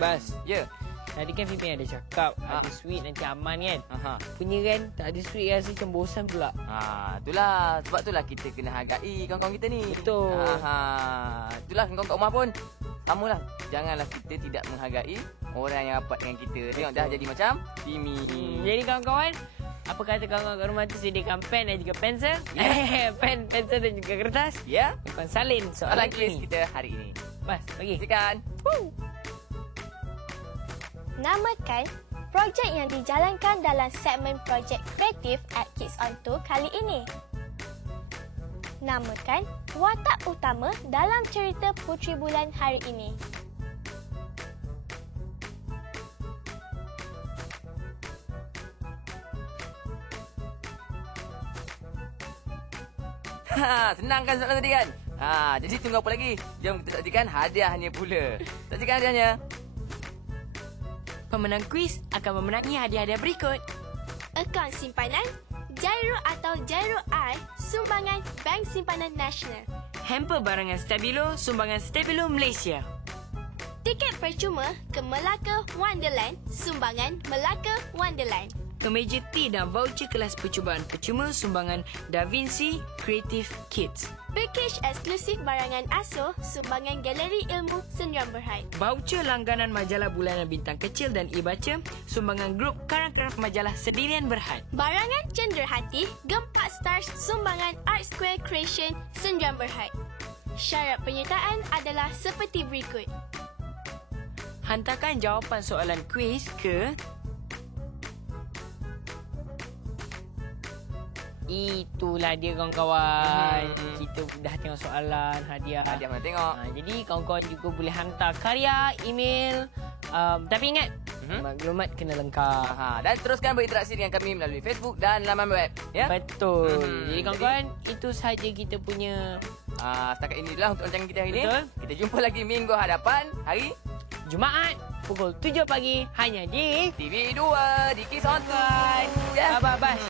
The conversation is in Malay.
Bas. Ya. Tadi kan Fifi ada cakap ada sweet nanti aman kan. Punya kan tak ada sweet rasa macam bosan pula. Itulah. Sebab itulah kita kena hargai kawan-kawan kita ni. Betul. Itulah kawan-kawan kat rumah pun. Samalah. Janganlah kita tidak menghargai orang yang rapat dengan kita. Tengok dah jadi macam Fimi. Jadi kawan-kawan, apa kata kawan-kawan kat rumah tu sediakan pen dan juga pensel? Pen, pensel dan juga kertas. Ya. Kawan salin soalan Kuis ini. kita hari ini. Bas, bagi. Silakan. Namakan projek yang dijalankan dalam segmen projek kreatif at Kids On Tour kali ini. Namakan watak utama dalam cerita Puteri Bulan hari ini. Senang kan soalan tadi kan? Jadi tunggu apa lagi? Jom kita saksikan hadiahnya pula. Saksikan hadiahnya. Pemenang kuis akan memenangi hadiah-hadiah berikut. Akaun simpanan, Jairo atau Jairo I, sumbangan Bank Simpanan Nasional. Hamper barangan Stabilo, sumbangan Stabilo Malaysia. Tiket percuma ke Melaka Wonderland, sumbangan Melaka Wonderland. Kemeja tea dan voucher kelas percubaan percuma sumbangan Da Vinci Creative Kids. Package eksklusif barangan ASO, sumbangan Galeri Ilmu Sendirian Berhad. Voucher langganan majalah bulanan Bintang Kecil dan e-baca sumbangan grup Karang-Karang majalah Sendirian Berhad. Barangan Cenderhati, Gempak Stars, sumbangan Art Square Creation Sendirian Berhad. Syarat penyertaan adalah seperti berikut. Hantarkan jawapan soalan kuis ke itulah dia kawan-kawan. Kita dah tengok soalan hadiah. Hadiah mana tengok. Jadi kawan-kawan juga boleh hantar karya, email. Tapi ingat, maklumat kena lengkap. Dan teruskan berinteraksi dengan kami melalui Facebook dan laman web. Ya? Betul. Jadi kawan-kawan, itu sahaja kita punya setakat inilah untuk rancangan kita hari ini. Betul. Kita jumpa lagi minggu hadapan hari Jumaat pukul 7 pagi hanya di TV2 di Kids On Tour. Bye-bye.